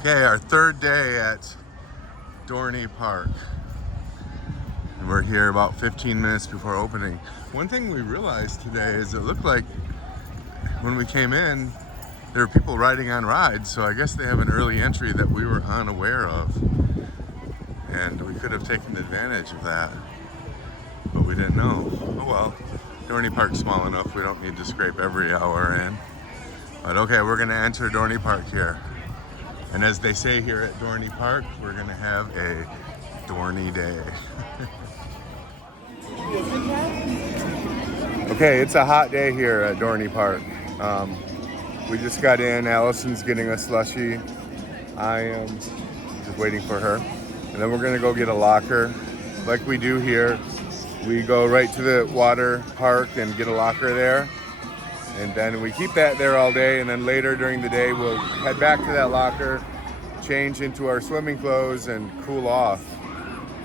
Okay, our third day at Dorney Park. And we're here about 15 minutes before opening. One thing we realized today is it looked like when we came in, there were people riding on rides, so I guess they have an early entry that we were unaware of. And we could have taken advantage of that, but we didn't know. Oh well, Dorney Park's small enough, we don't need to scrape every hour in. But okay, we're gonna enter Dorney Park here. And as they say here at Dorney Park, we're gonna have a Dorney day. Okay, it's a hot day here at Dorney Park. We just got in, Allison's getting a slushie. I am just waiting for her. And then we're gonna go get a locker. Like we do here, we go right to the water park and get a locker there. And then we keep that there all day, and then later during the day we'll head back to that locker, change into our swimming clothes, and cool off.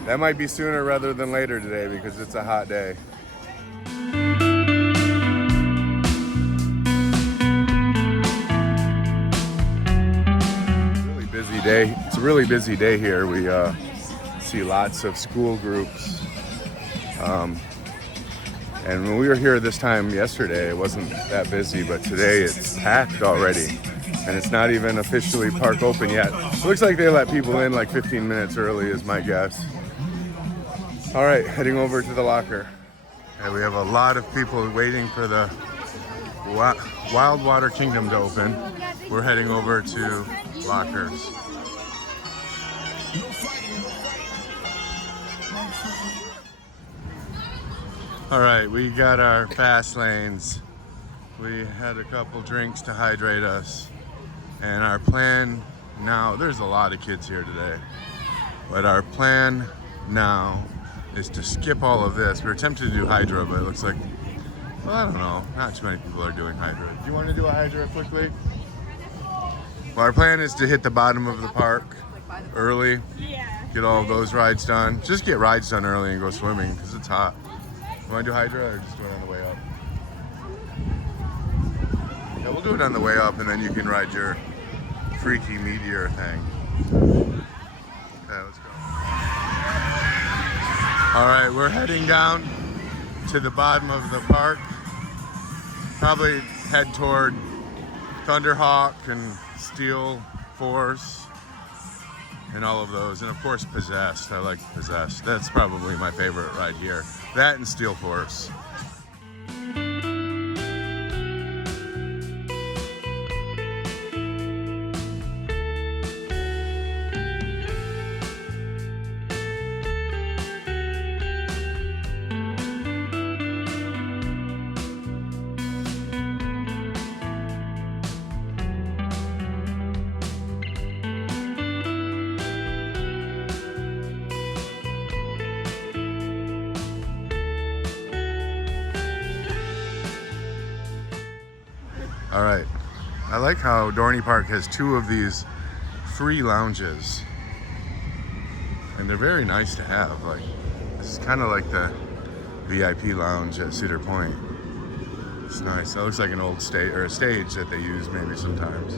That might be sooner rather than later today because it's a hot day. Really busy day. It's a really busy day here. We see lots of school groups. And when we were here this time yesterday, it wasn't that busy, but today it's packed already. And it's not even officially park open yet. It looks like they let people in like 15 minutes early is my guess. All right, heading over to the locker. Okay, we have a lot of people waiting for the Whitewater Kingdom to open. We're heading over to lockers. All right, we got our fast lanes. We had a couple drinks to hydrate us. And our plan now, there's a lot of kids here today, but our plan now is to skip all of this. We were tempted to do Hydra, but it looks like, well, I don't know, not too many people are doing Hydra. Do you want to do a Hydra quickly? Well, our plan is to hit the bottom of the park early, get all of those rides done. Just get rides done early and go swimming because it's hot. You want to do Hydra or just do it on the way up? Yeah, we'll do it on the way up and then you can ride your freaky Meteor thing. Okay, let's go. All right, we're heading down to the bottom of the park. Probably head toward Thunderhawk and Steel Force and all of those. And of course, Possessed. I like Possessed. That's probably my favorite ride here. That and Steel Force. All right, I like how Dorney Park has two of these free lounges, and they're very nice to have. Like, this is kind of like the VIP lounge at Cedar Point. It's nice. That looks like an old stage or a stage that they use maybe sometimes.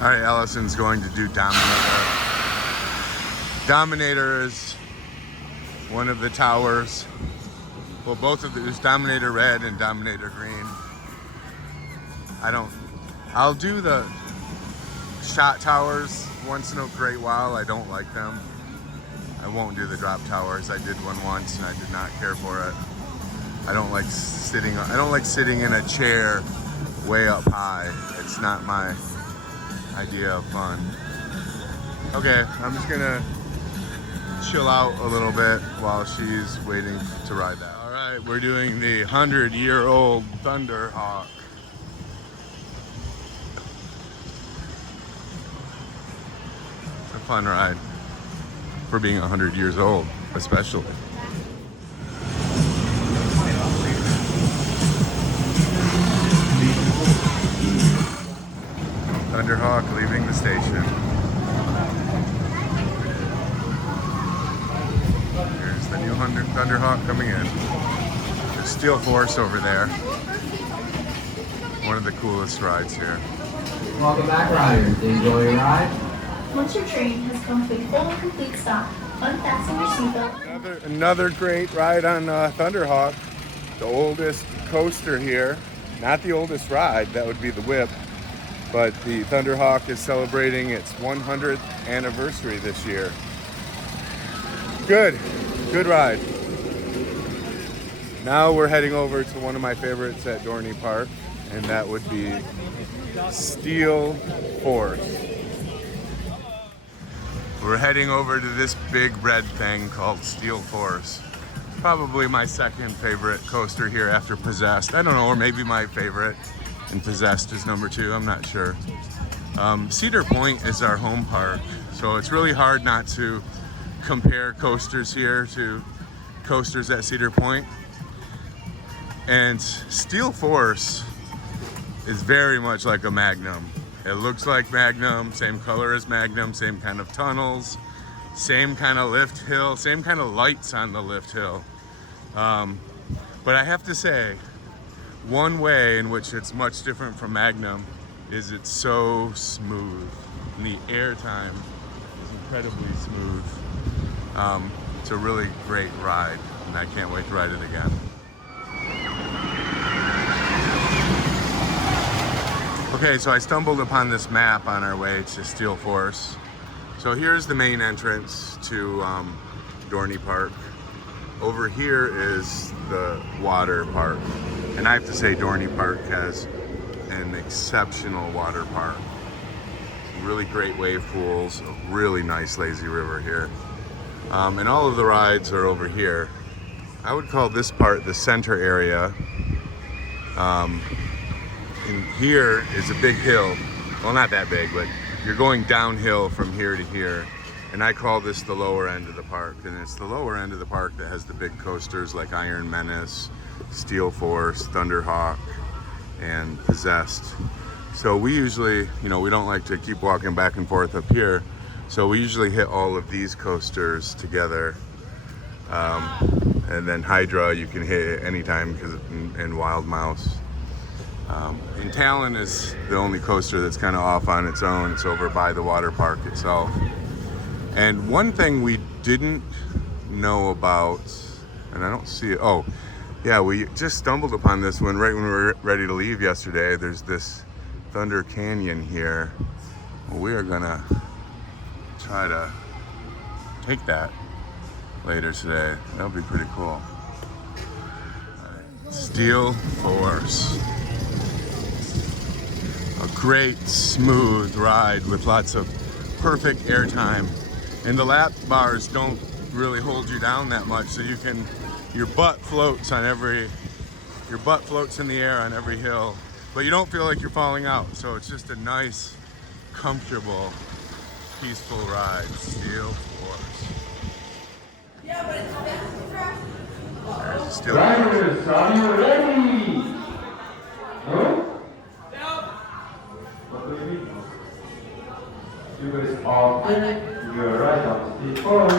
All right, Allison's going to do Dominator. Dominator is one of the towers. Well, both of there's Dominator Red and Dominator Green. I'll do the shot towers once in a great while. I don't like them. I won't do the drop towers. I did one once and I did not care for it. I don't like sitting in a chair way up high. It's not my idea of fun. Okay, I'm just gonna chill out a little bit while she's waiting to ride that. All right, we're doing the 100-year-old Thunderhawk. It's a fun ride for being 100 years old, especially. Thunderhawk leaving the station. Here's the new Thunderhawk coming in. There's Steel Force over there. One of the coolest rides here. Welcome back, riders. Enjoy your ride. Once your train has come to a full and complete stop, unfasten your seatbelt. Another great ride on Thunderhawk, the oldest coaster here. Not the oldest ride, that would be the Whip, but the Thunderhawk is celebrating its 100th anniversary this year. Good ride. Now we're heading over to one of my favorites at Dorney Park, and that would be Steel Force. We're heading over to this big red thing called Steel Force. Probably my second favorite coaster here after Possessed. I don't know, or maybe my favorite, and Possessed is number 2, I'm not sure. Cedar Point is our home park, so it's really hard not to compare coasters here to coasters at Cedar Point. And Steel Force is very much like a Magnum. It looks like Magnum, same color as Magnum, same kind of tunnels, same kind of lift hill, same kind of lights on the lift hill. But I have to say, one way in which it's much different from Magnum is it's so smooth. And the air time is incredibly smooth. It's a really great ride, and I can't wait to ride it again. Okay, so I stumbled upon this map on our way to Steel Force. So here's the main entrance to Dorney Park. Over here is the water park. And I have to say Dorney Park has an exceptional water park. Really great wave pools, a really nice lazy river here. And all of the rides are over here. I would call this part the center area. And here is a big hill. Well, not that big, but you're going downhill from here to here. And I call this the lower end of the park. And it's the lower end of the park that has the big coasters like Iron Menace, Steel Force, Thunderhawk, and Possessed. So we usually, we don't like to keep walking back and forth up here. So we usually hit all of these coasters together. And then Hydra you can hit anytime and Wild Mouse. And Talon is the only coaster that's kind of off on its own. It's over by the water park itself. And one thing we didn't know about, and I don't see it, oh, yeah, we just stumbled upon this one right when we were ready to leave yesterday. There's this Thunder Canyon here. Well, we are gonna try to take that later today. That'll be pretty cool. Steel Force. A great smooth ride with lots of perfect airtime. And the lap bars don't really hold you down that much, so your butt floats in the air on every hill, but you don't feel like you're falling out. So it's just a nice, comfortable, peaceful ride. Steel Force. Yeah, but it's fast. There's Steel Drivers, are you ready? Huh? What do you mean? You guys are okay. You're right on Steel Force.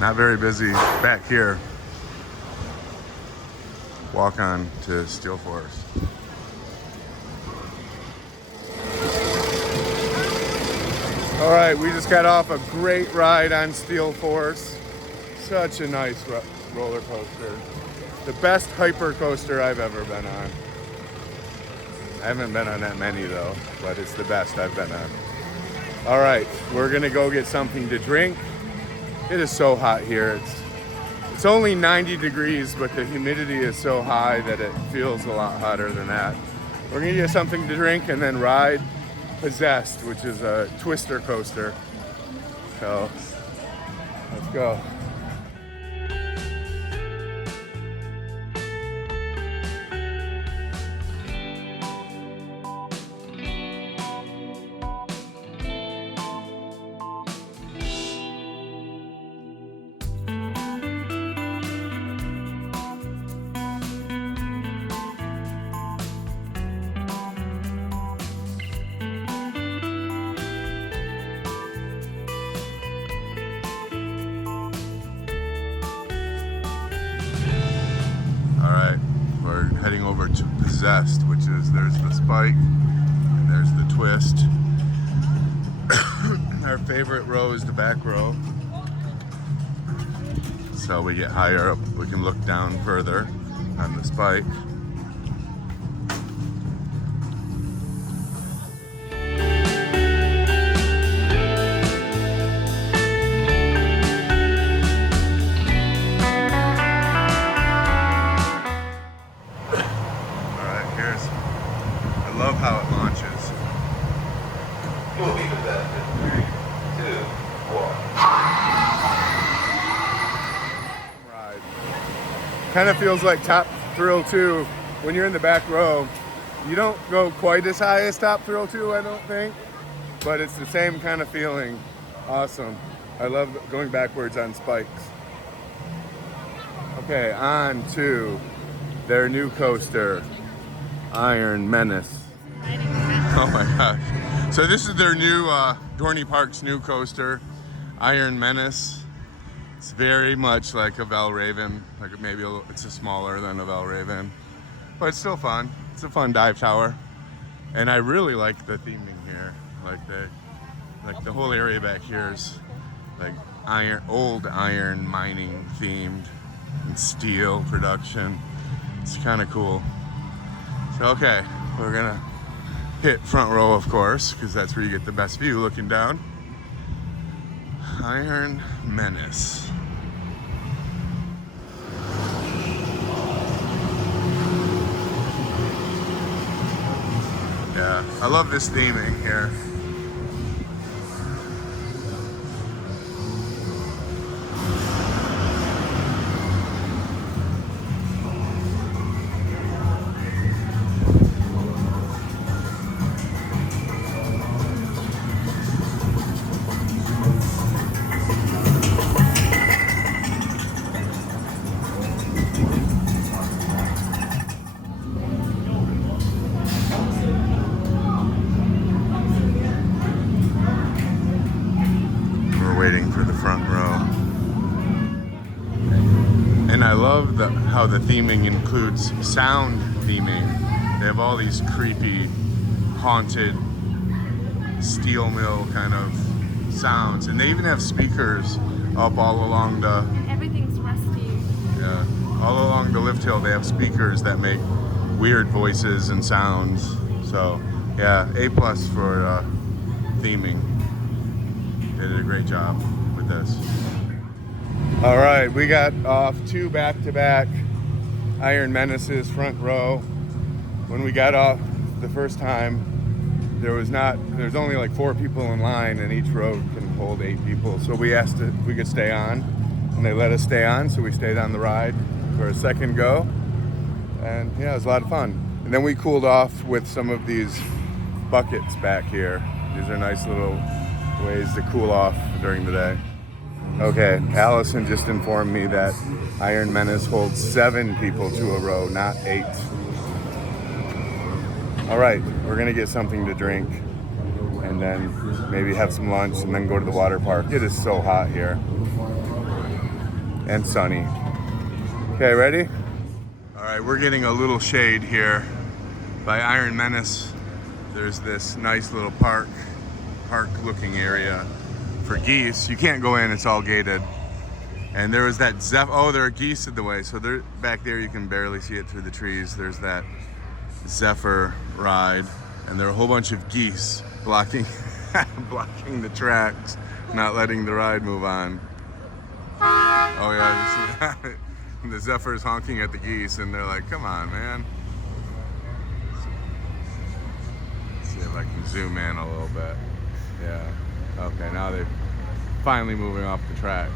Not very busy back here. Walk on to Steel Force. All right, we just got off a great ride on Steel Force. Such a nice roller coaster. The best hyper coaster I've ever been on. I haven't been on that many though, but it's the best I've been on. All right, we're gonna go get something to drink. It is so hot here. It's only 90 degrees, but the humidity is so high that it feels a lot hotter than that. We're gonna get something to drink and then ride Possessed, which is a twister coaster. So let's go. Zest, which is there's the spike and there's the twist. Our favorite row is the back row. So we get higher up, we can look down further on the spike. I love how it launches. You'll be the best in 3, 2, 1. Ride. Kind of feels like Top Thrill 2 when you're in the back row. You don't go quite as high as Top Thrill 2, I don't think, but it's the same kind of feeling. Awesome. I love going backwards on spikes. Okay, on to their new coaster, Iron Menace. Oh my gosh. So this is their new, Dorney Park's new coaster, Iron Menace. It's very much like a Valraven, like maybe it's smaller than a Valraven, but it's still fun. It's a fun dive tower. And I really like the theming here. Like the whole area back here is like old iron mining themed and steel production. It's kind of cool. So okay, we're gonna hit front row, of course, because that's where you get the best view looking down. Iron Menace. Yeah, I love this theming here. Waiting for the front row. And I love how the theming includes sound theming. They have all these creepy, haunted, steel mill kind of sounds. And they even have speakers up all along the... Everything's rusty. Yeah, all along the lift hill they have speakers that make weird voices and sounds. So yeah, A+ for theming. They did a great job with this. All right, we got off 2 back-to-back Iron Menaces front row. When we got off the first time, there's only like 4 people in line, and each row can hold 8 people. So we asked if we could stay on, and they let us stay on, so we stayed on the ride for a second go. And yeah, it was a lot of fun. And then we cooled off with some of these buckets back here. These are nice little ways to cool off during the day. Okay, Allison just informed me that Iron Menace holds 7 people to a row, not 8. All right, we're gonna get something to drink and then maybe have some lunch and then go to the water park. It is so hot here and sunny. Okay, ready? All right, we're getting a little shade here by Iron Menace. There's this nice little park looking area for geese. You can't go in, it's all gated. And there was that there are geese in the way. So they're back there, you can barely see it through the trees. There's that Zephyr ride, and there are a whole bunch of geese blocking the tracks, not letting the ride move on. Oh yeah, the Zephyr's honking at the geese, and they're like, come on, man. Let's see if I can zoom in a little bit. Yeah, okay, now they're finally moving off the track.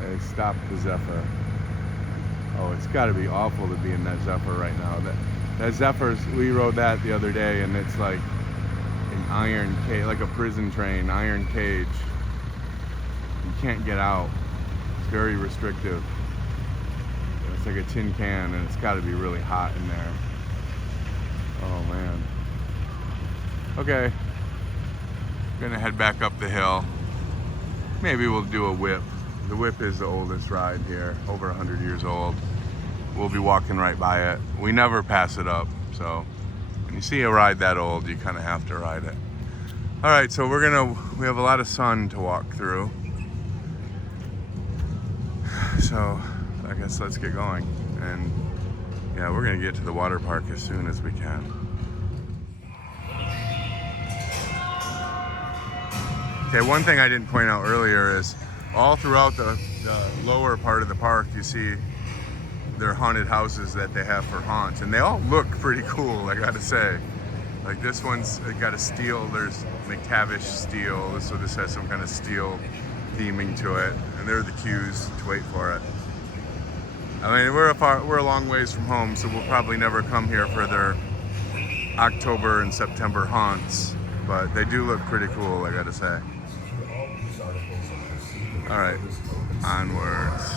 They stopped the Zephyr. Oh, it's got to be awful to be in that Zephyr right now. That Zephyr's, we rode that the other day, and it's like an iron cage, like a prison train, iron cage. You can't get out. It's very restrictive. It's like a tin can, and it's got to be really hot in there. Oh man. Okay, gonna head back up the hill. Maybe we'll do a whip. The whip is the oldest ride here, over 100 years old. we'll be walking right by it. We never pass it up, so when you see a ride that old, you kind of have to ride it. All right, so we have a lot of sun to walk through. So I guess let's get going. And yeah, we're gonna get to the water park as soon as we can. Okay, one thing I didn't point out earlier is all throughout the lower part of the park, you see their haunted houses that they have for haunts, and they all look pretty cool, I gotta say. Like this one's got a steel, there's McTavish steel, so this has some kind of steel theming to it, and there are the queues to wait for it. I mean, we're a long ways from home, so we'll probably never come here for their October and September haunts, but they do look pretty cool, I gotta say. All right, onwards.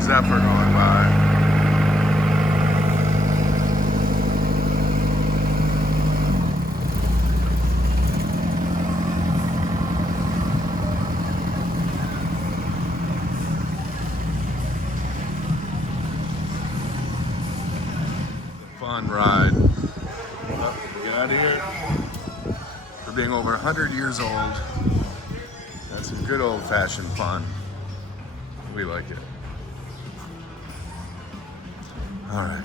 Zephyr going by. Fun ride. Get out of here. For being over 100 years old, that's some good old-fashioned fun. We like it. All right,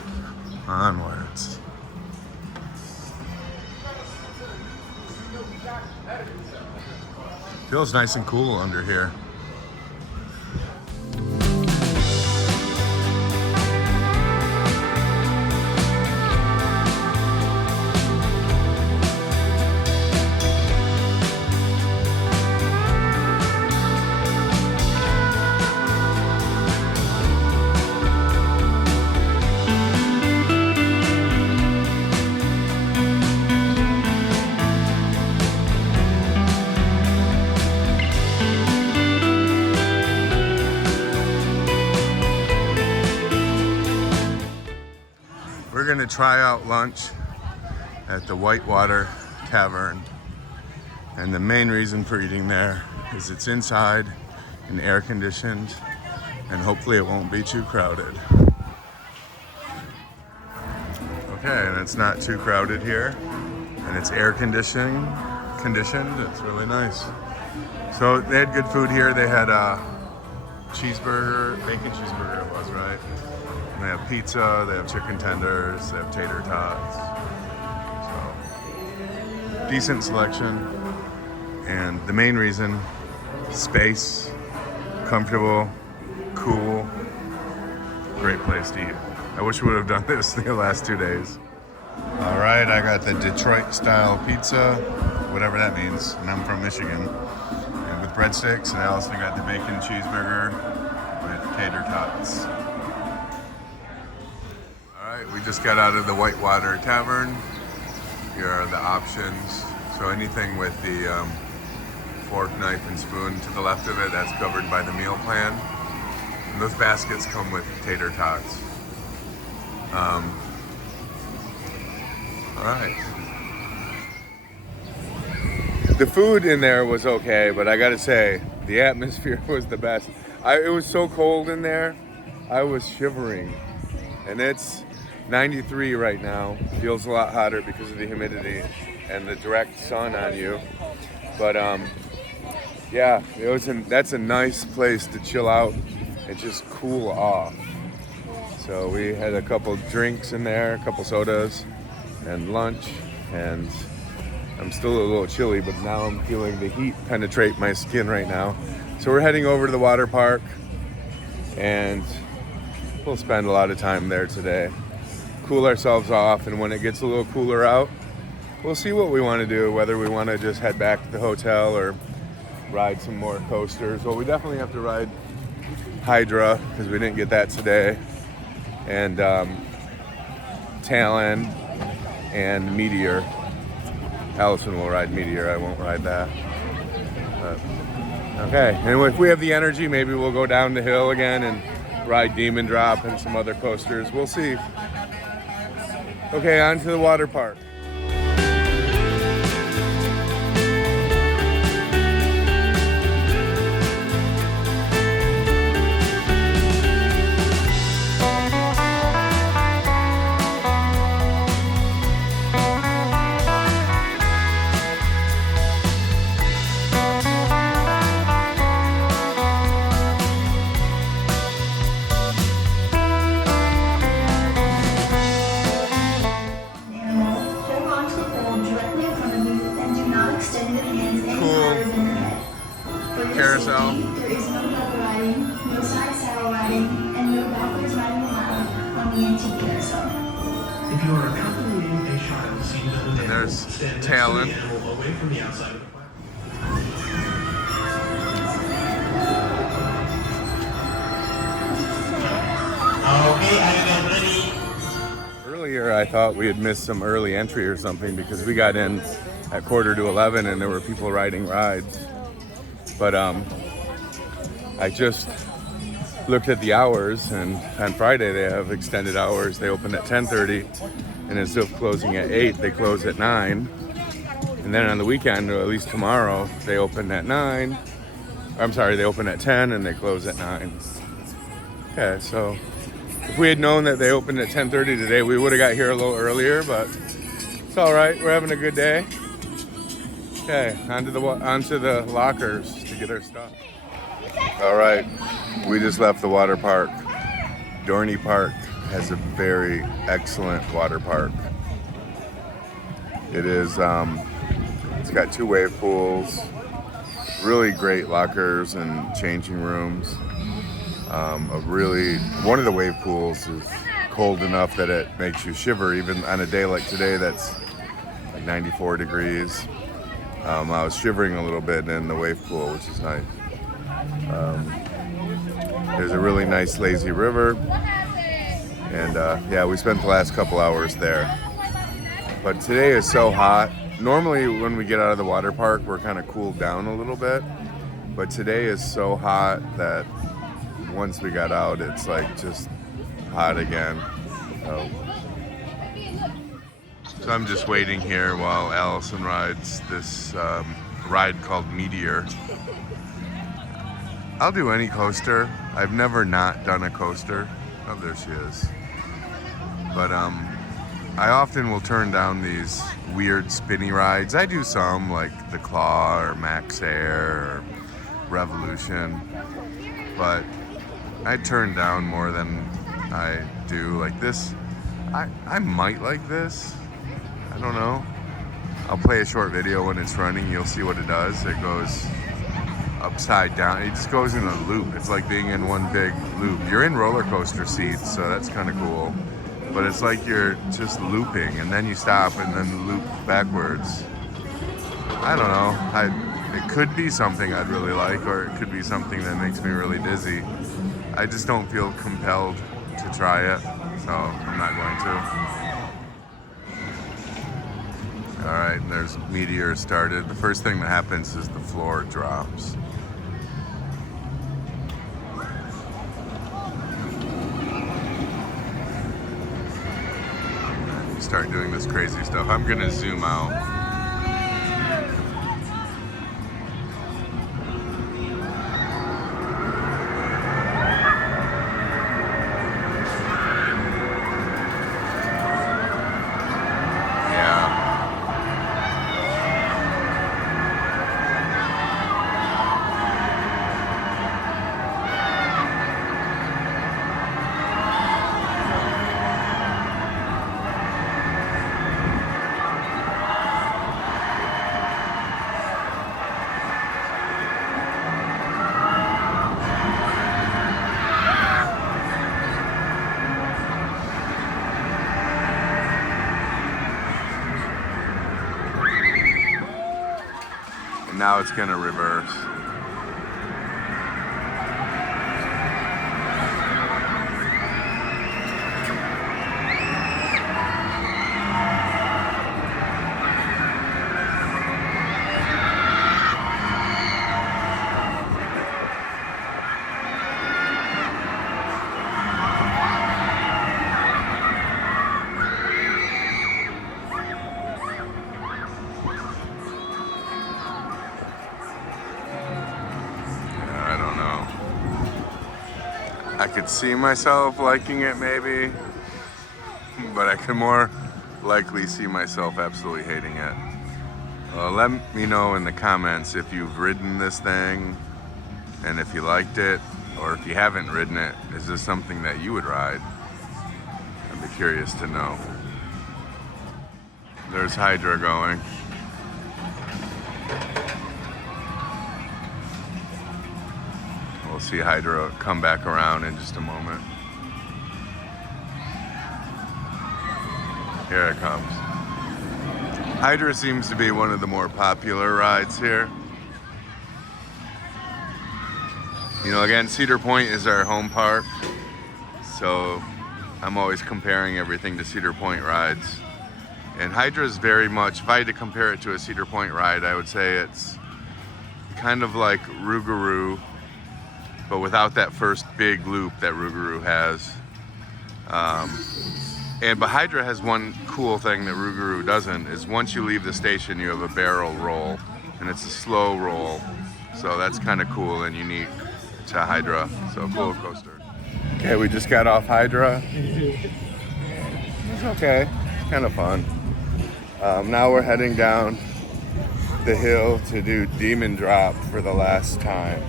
onwards. Feels nice and cool under here. We're gonna try out lunch at the Whitewater Tavern. And the main reason for eating there is it's inside and air conditioned, and hopefully it won't be too crowded. Okay, and it's not too crowded here, and it's air conditioned. It's really nice. So they had good food here. They had a cheeseburger, bacon cheeseburger it was, right? And they have pizza, they have chicken tenders, they have tater tots. So decent selection. And the main reason, space, comfortable, cool, great place to eat. I wish we would have done this the last 2 days. All right, I got the Detroit style pizza, whatever that means, and I'm from Michigan. And with breadsticks, and I also got the bacon cheeseburger with tater tots. All right, we just got out of the Whitewater Tavern. Here are the options. So anything with the fork, knife, and spoon to the left of it, that's covered by the meal plan. And those baskets come with tater tots. All right. The food in there was okay, but I gotta say, the atmosphere was the best. It was so cold in there, I was shivering. And it's 93 right now. Feels a lot hotter because of the humidity and the direct sun on you. But yeah, that's a nice place to chill out and just cool off. So we had a couple drinks in there, a couple sodas, and lunch, and I'm still a little chilly, but now I'm feeling the heat penetrate my skin right now. So we're heading over to the water park, and we'll spend a lot of time there today. Cool ourselves off, and when it gets a little cooler out, we'll see what we want to do, whether we want to just head back to the hotel or ride some more coasters. Well, we definitely have to ride Hydra, because we didn't get that today. And Talon and Meteor. Allison will ride Meteor, I won't ride that. But, okay, and if we have the energy, maybe we'll go down the hill again and ride Demon Drop and some other coasters. We'll see. Okay, on to the water park. Hold on to the pole directly in front of you and do not extend your hands any higher than your head. For your Carousel. safety, there is no double riding, no side saddle riding, and no backwards riding allowed on the antique carousel. If you are accompanying a child seen on an animal, There's stand next Talon. to the animal away from the outside of the platform. Okay, are you guys ready? Earlier, I thought we had missed some early entry or something because we got in at 11:15 and there were people riding rides. But I just looked at the hours, and on Friday they have extended hours. They open at 10:30, and instead of closing at 8, they close at 9. And then on the weekend, or at least tomorrow, they open at 9. I'm sorry, they open at 10 and they close at 9. Okay, so if we had known that they opened at 10:30 today, we would have got here a little earlier, but it's all right. We're having a good day. Okay, onto the lockers to get our stuff. All right, we just left the water park. Dorney Park has a very excellent water park. It is, it's got 2 wave pools, really great lockers and changing rooms. One of the wave pools is cold enough that it makes you shiver, even on a day like today that's like 94 degrees. I was shivering a little bit in the wave pool, which is nice. There's a really nice lazy river, and yeah, we spent the last couple hours there. But today is so hot. Normally when we get out of the water park, we're kind of cooled down a little bit, but today is so hot that once we got out, it's like just hot again. So I'm just waiting here while Allison rides this ride called Meteor. I'll do any coaster. I've never not done a coaster. Oh, there she is. But I often will turn down these weird spinny rides. I do some like the Claw or Max Air or Revolution, but I turn down more than I do like this. I might like this. I don't know. I'll play a short video when it's running. You'll see what it does. It goes upside down. It just goes in a loop. It's like being in one big loop. You're in roller coaster seats, so that's kind of cool. But it's like you're just looping, and then you stop and then loop backwards. I don't know. It could be something I'd really like, or it could be something that makes me really dizzy. I just don't feel compelled to try it, so I'm not going to. All right, and there's Meteor started. The first thing that happens is the floor drops. You start doing this crazy stuff. I'm gonna zoom out. Now it's gonna reverse. I could see myself liking it maybe, but I could more likely see myself absolutely hating it. Let me know in the comments if you've ridden this thing and if you liked it, or if you haven't ridden it, is this something that you would ride? I'd be curious to know. There's Hydra going. We'll see Hydra come back around in just a moment. Here it comes. Hydra seems to be one of the more popular rides here. You know, again, Cedar Point is our home park, so I'm always comparing everything to Cedar Point rides. And Hydra is very much, if I had to compare it to a Cedar Point ride, I would say it's kind of like Rougarou, but without that first big loop that Rougarou has. But Hydra has one cool thing that Rougarou doesn't, is once you leave the station, you have a barrel roll, and it's a slow roll. So that's kind of cool and unique to Hydra. So cool coaster. Okay, we just got off Hydra. It's okay, it's kind of fun. Now we're heading down the hill to do Demon Drop for the last time.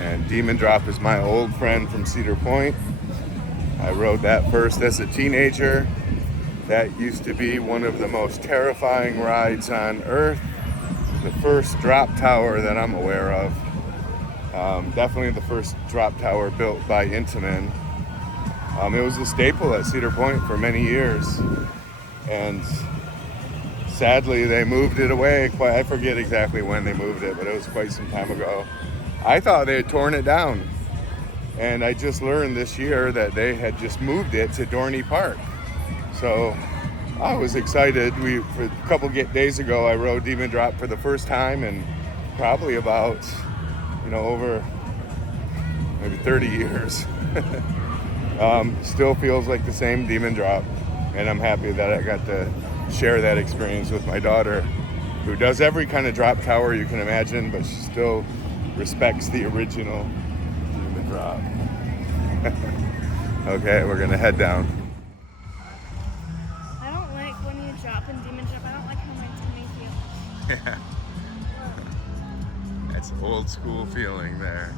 And Demon Drop is my old friend from Cedar Point. I rode that first as a teenager. That used to be one of the most terrifying rides on earth. The first drop tower that I'm aware of. Definitely the first drop tower built by Intamin. It was a staple at Cedar Point for many years. And sadly, they moved it away. I forget exactly when they moved it, but it was quite some time ago. I thought they had torn it down. And I just learned this year that they had just moved it to Dorney Park. So I was excited. For a couple days ago, I rode Demon Drop for the first time in probably about, over maybe 30 years. Still feels like the same Demon Drop. And I'm happy that I got to share that experience with my daughter, who does every kind of drop tower you can imagine, but she still respects the original Demon Drop. Okay, we're gonna head down. I don't like when you drop in Demon Drop. I don't like how my tummy feels. Yeah. That's old school feeling there.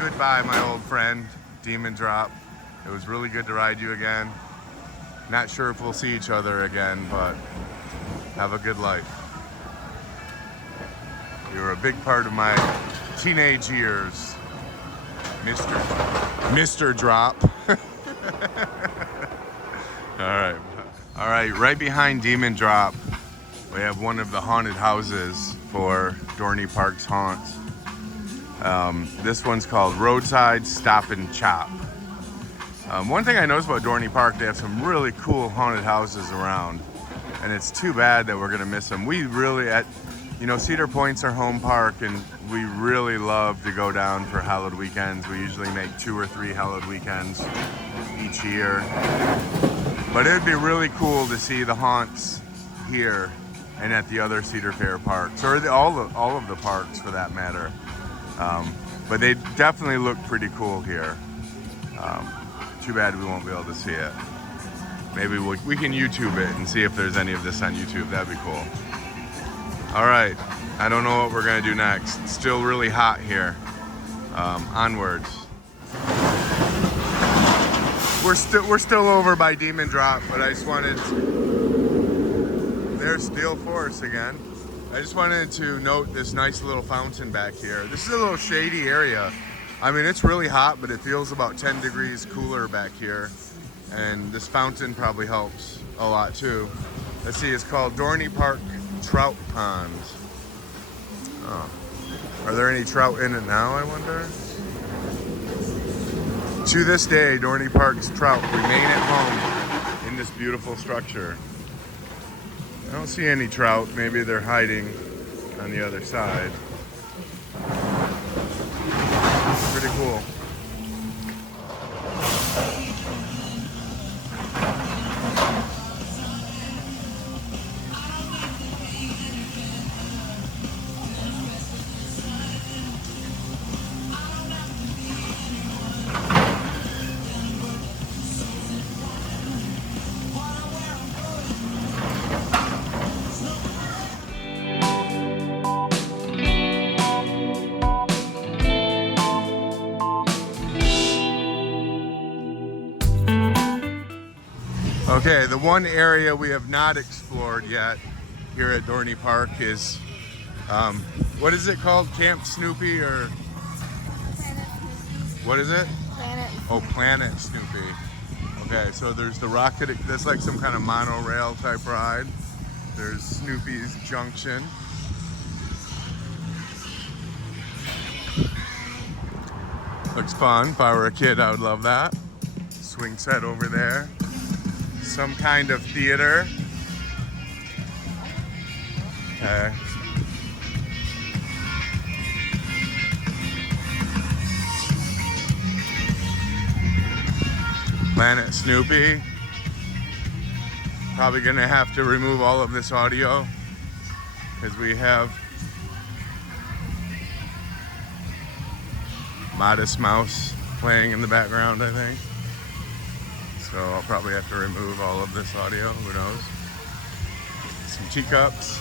Goodbye, my old friend, Demon Drop. It was really good to ride you again. Not sure if we'll see each other again, but have a good life. You were a big part of my teenage years, Mr. Drop. All right, right behind Demon Drop, we have one of the haunted houses for Dorney Park's haunts. This one's called Roadside Stop and Chop. One thing I noticed about Dorney Park, they have some really cool haunted houses around, and it's too bad that we're gonna miss them. We really, Cedar Point's our home park, and we really love to go down for hallowed weekends. We usually make 2 or 3 hallowed weekends each year. But it would be really cool to see the haunts here and at the other Cedar Fair parks, or all of the parks for that matter. But they definitely look pretty cool here. Too bad we won't be able to see it. Maybe we can YouTube it and see if there's any of this on YouTube. That'd be cool. All right, I don't know what we're gonna do next. It's still really hot here. onwards. We're still over by Demon Drop, but I just wanted there's Steel Force again. I just wanted to note this nice little fountain back here. This is a little shady area. I mean, it's really hot, but it feels about 10 degrees cooler back here. And this fountain probably helps a lot too. Let's see, it's called Dorney Park Trout Pond. Oh. Are there any trout in it now, I wonder? To this day, Dorney Park's trout remain at home in this beautiful structure. I don't see any trout. Maybe they're hiding on the other side. Pretty cool. Okay, the one area we have not explored yet here at Dorney Park is, what is it called? Camp Snoopy or? What is it? Planet. Oh, Planet Snoopy. Okay, so there's the rocket, that's like some kind of monorail type ride. There's Snoopy's Junction. Looks fun. If I were a kid, I would love that. Swing set over there. Some kind of theater. Okay. Planet Snoopy. Probably gonna have to remove all of this audio because we have Modest Mouse playing in the background, I think. So I'll probably have to remove all of this audio, who knows. Some teacups.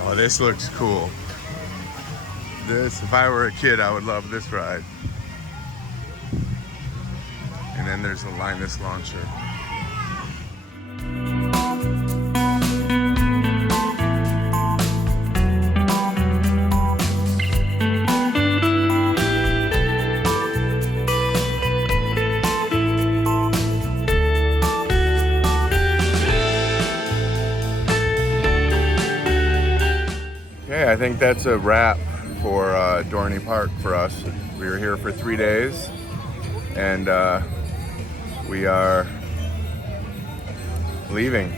Oh, this looks cool. This, if I were a kid, I would love this ride. And then there's the Linus launcher. I think that's a wrap for Dorney Park for us. We were here for 3 days, and we are leaving.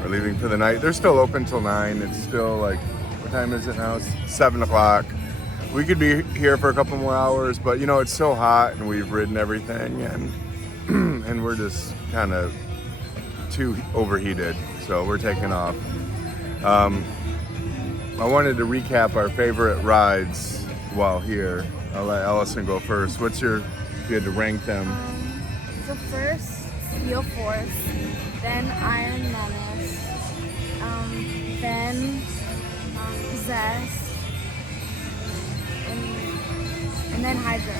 We're leaving for the night. They're still open till 9. It's still like, what time is it now? It's 7 o'clock. We could be here for a couple more hours, but you know, it's so hot and we've ridden everything, and and we're just kind of too overheated, so we're taking off. I wanted to recap our favorite rides while here. I'll let Allison go first. What's your, if you had to rank them? So first, Steel Force, then Iron Menace, then Possessed, and then Hydra.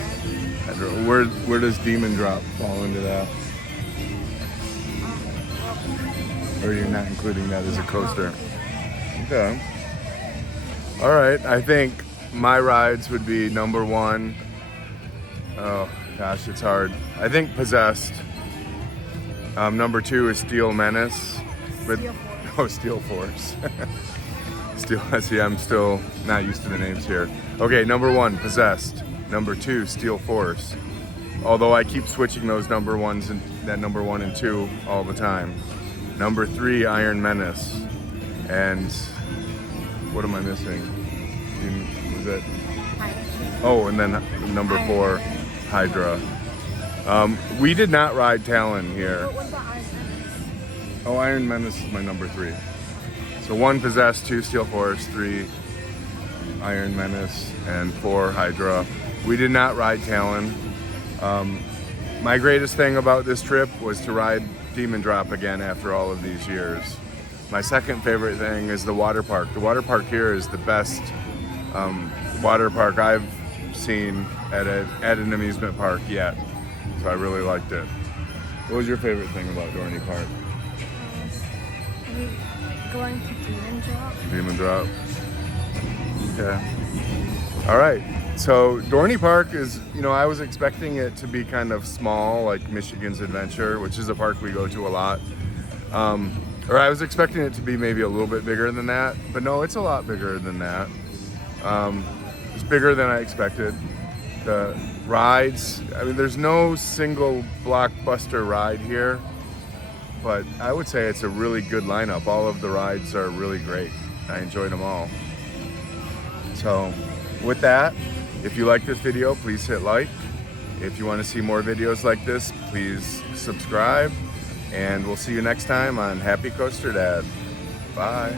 Where does Demon Drop fall into that? Or you're not including that as a coaster? Okay. All right, I think my rides would be number 1. Oh gosh, it's hard. I think Possessed. Number 2 is Steel Menace. But Steel Force. See, I'm still not used to the names here. Okay, number 1, Possessed. Number 2, Steel Force. Although I keep switching those number 1s and that number 1 and 2 all the time. Number 3, Iron Menace. And what am I missing? Was it? Oh, and then number 4, Hydra. We did not ride Talon here. What about Iron Menace? Oh, Iron Menace is my number 3. So 1 Possessed, 2 Steel Force, 3 Iron Menace, and 4 Hydra. We did not ride Talon. My greatest thing about this trip was to ride Demon Drop again after all of these years. My second favorite thing is the water park. The water park here is the best water park I've seen at an amusement park yet. So I really liked it. What was your favorite thing about Dorney Park? Going to Demon Drop. Demon Drop. Okay. All right. So Dorney Park is, you know, I was expecting it to be kind of small, like Michigan's Adventure, which is a park we go to a lot. Or I was expecting it to be maybe a little bit bigger than that, but no, it's a lot bigger than that. It's bigger than I expected. The rides, I mean, there's no single blockbuster ride here, but I would say it's a really good lineup. All of the rides are really great. I enjoyed them all. So with that, if you like this video, please hit like. If you want to see more videos like this, please subscribe. And we'll see you next time on Happy Coaster Dad. Bye.